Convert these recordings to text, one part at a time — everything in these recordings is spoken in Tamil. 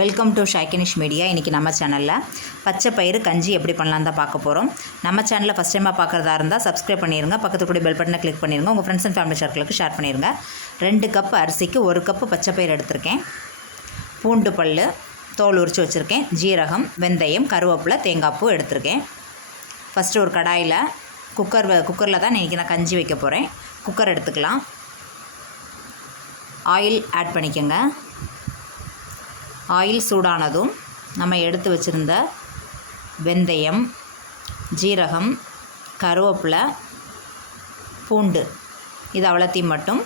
வெல்கம் டு ஷைக்கனிஷ் மீடியா இன்றைக்கி நம்ம சேனலில் பச்சை பயிறு கஞ்சி எப்படி பண்ணலாம் தான் பார்க்க போகிறோம் நம்ம சேனலில் ஃபஸ்ட் டைமாக பார்க்குறதா இருந்தால் சப்ஸ்கிரைப் பண்ணிடுங்க பக்கத்து கூட பெல் பட்டனை கிளிக் பண்ணிடுங்க உங்கள் ஃப்ரெண்ட்ஸ் அண்ட் ஃபேமிலி சர்க்கிளுக்கு ஷேர் பண்ணிடுங்க ரெண்டு கப் அரிசிக்கு ஒரு கப்பு பச்சை பயிறு எடுத்திருக்கேன். பூண்டு பல் தோல் உரித்து வச்சுருக்கேன். ஜீரகம் வெந்தயம் கருவேப்பிலை தேங்காய் பூ எடுத்திருக்கேன். ஃபஸ்ட்டு ஒரு கடாயில் குக்கர் குக்கரில் தான் இன்றைக்கி நான் கஞ்சி வைக்க போகிறேன் குக்கர் எடுத்துக்கலாம். ஆயில் ஆட் பண்ணிக்கோங்க. ஆயில் சூடானதும் நம்ம எடுத்து வச்சுருந்த வெந்தயம் ஜீரகம் கருவேப்பிலை பூண்டு இது அவ்வளோத்தையும் மட்டும்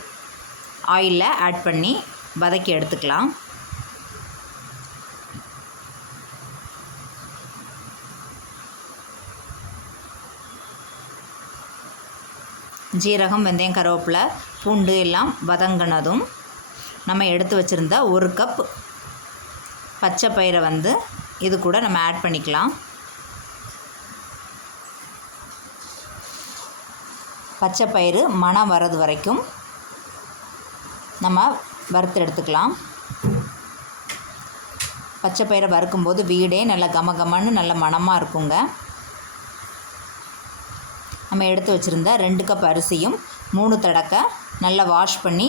ஆயிலில் ஆட் பண்ணி வதக்கி எடுத்துக்கலாம். ஜீரகம் வெந்தயம் கருவேப்பிலை பூண்டு எல்லாம் வதங்கினதும் நம்ம எடுத்து வச்சுருந்த ஒரு கப் பச்சை பயிரை வந்து இது கூட நம்ம ஆட் பண்ணிக்கலாம். பச்சை பயிறு மணம் வர்றது வரைக்கும் நம்ம வறுத்து எடுத்துக்கலாம். பச்சை பயிரை வறுக்கும்போது வீடே நல்ல கம கமன்னு நல்ல மணமாக இருக்குங்க. நம்ம எடுத்து வச்சுருந்த ரெண்டு கப் அரிசியும் மூணு தடக்க நல்லா வாஷ் பண்ணி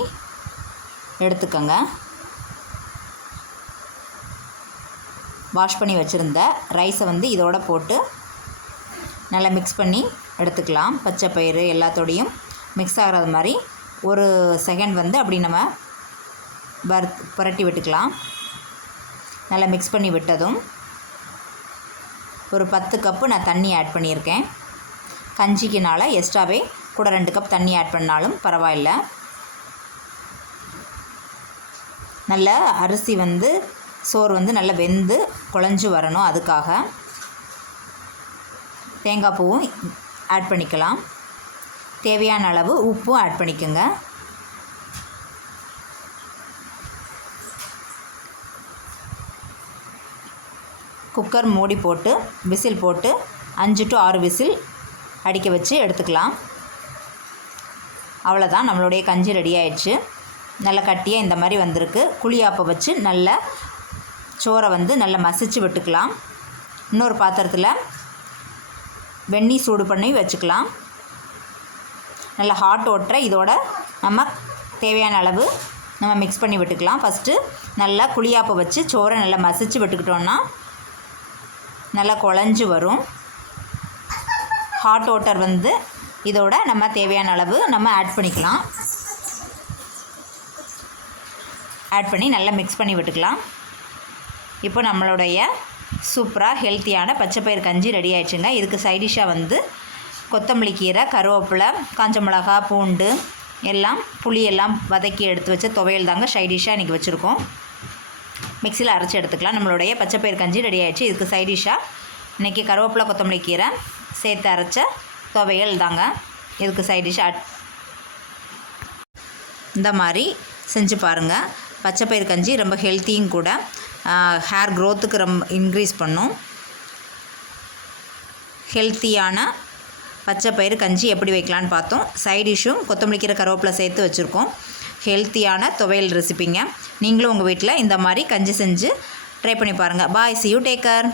எடுத்துக்கோங்க. வாஷ் பண்ணி வச்சுருந்த ரைஸை வந்து இதோட போட்டு நல்லா மிக்ஸ் பண்ணி எடுத்துக்கலாம். பச்சை பயிறு எல்லாத்தோடையும் மிக்ஸ் ஆகிறது மாதிரி ஒரு செகண்ட் வந்து அப்படி நம்ம வறு புரட்டி விட்டுக்கலாம். நல்லா மிக்ஸ் பண்ணி விட்டதும் ஒரு பத்து கப்பு நான் தண்ணி ஆட் பண்ணியிருக்கேன். கஞ்சிக்குனால எக்ஸ்ட்ராவே கூட ரெண்டு கப் தண்ணி ஆட் பண்ணாலும் பரவாயில்ல. நல்ல அரிசி வந்து சோறு வந்து நல்லா வெந்து குழஞ்சி வரணும். அதுக்காக தேங்காய் பூவும் ஆட் பண்ணிக்கலாம். தேவையான அளவு உப்பும் ஆட் பண்ணிக்கோங்க. குக்கர் மூடி போட்டு விசில் போட்டு அஞ்சு டு ஆறு விசில் அடிக்க வச்சு எடுத்துக்கலாம். அவ்வளோதான் நம்மளுடைய கஞ்சி ரெடி ஆயிடுச்சு. நல்ல கட்டியாக இந்த மாதிரி வந்திருக்கு. குழியாப்பை வச்சு நல்லா சோறை வந்து நல்லா மசிச்சு விட்டுக்கலாம். இன்னொரு பாத்திரத்தில் வெந்நீர் சூடு பண்ணி வச்சுக்கலாம். நல்ல ஹாட் வாட்டரை இதோட நம்ம தேவையான அளவு நம்ம மிக்ஸ் பண்ணி விட்டுக்கலாம். ஃபஸ்ட்டு நல்லா குழியாப்பை வச்சு சோறை நல்லா மசிச்சு விட்டுக்கிட்டோன்னா நல்லா குழஞ்சி வரும். ஹாட் வாட்டர் வந்து இதோட நம்ம தேவையான அளவு நம்ம ஆட் பண்ணிக்கலாம். ஆட் பண்ணி நல்லா மிக்ஸ் பண்ணி விட்டுக்கலாம். இப்போ நம்மளுடைய சூப்பராக ஹெல்த்தியான பச்சைப்பயிர் கஞ்சி ரெடி ஆயிடுச்சுங்க. இதுக்கு சைடிஷாக வந்து கொத்தமல்லி கீரை கருவேப்பிலை காஞ்ச மிளகா பூண்டு எல்லாம் புளி எல்லாம் வதக்கி எடுத்து வச்ச துவையல் தாங்க சைடிஷாக இன்றைக்கி வச்சுருக்கோம். மிக்சியில் அரைச்சி எடுத்துக்கலாம். நம்மளுடைய பச்சைப்பயிர் கஞ்சி ரெடி ஆயிடுச்சு. இதுக்கு சைடிஷாக இன்றைக்கி கருவேப்பிலை கொத்தமல்லி கீரை சேர்த்து அரைச்ச துவையல் தாங்க. இதுக்கு சைடிஷாக இந்த மாதிரி செஞ்சு பாருங்கள் பச்சைப்பயிறு கஞ்சி ரொம்ப ஹெல்த்தியும் கூட ஹேர் க்ரோத்துக்கு ரொம்ப இன்க்ரீஸ் பண்ணும். ஹெல்த்தியான பச்சைப்பயிறு கஞ்சி எப்படி வைக்கலான்னு பார்த்தோம். சைட் டிஷ்ஷும் கொத்தமல்லி கீரை கருவேப்பிலை சேர்த்து வச்சுருக்கோம். ஹெல்த்தியான துவையல் ரெசிபிங்க நீங்களும் உங்கள் வீட்டில் இந்த மாதிரி கஞ்சி செஞ்சு ட்ரை பண்ணி பாருங்கள் பாய் சி யூ டேக்கர்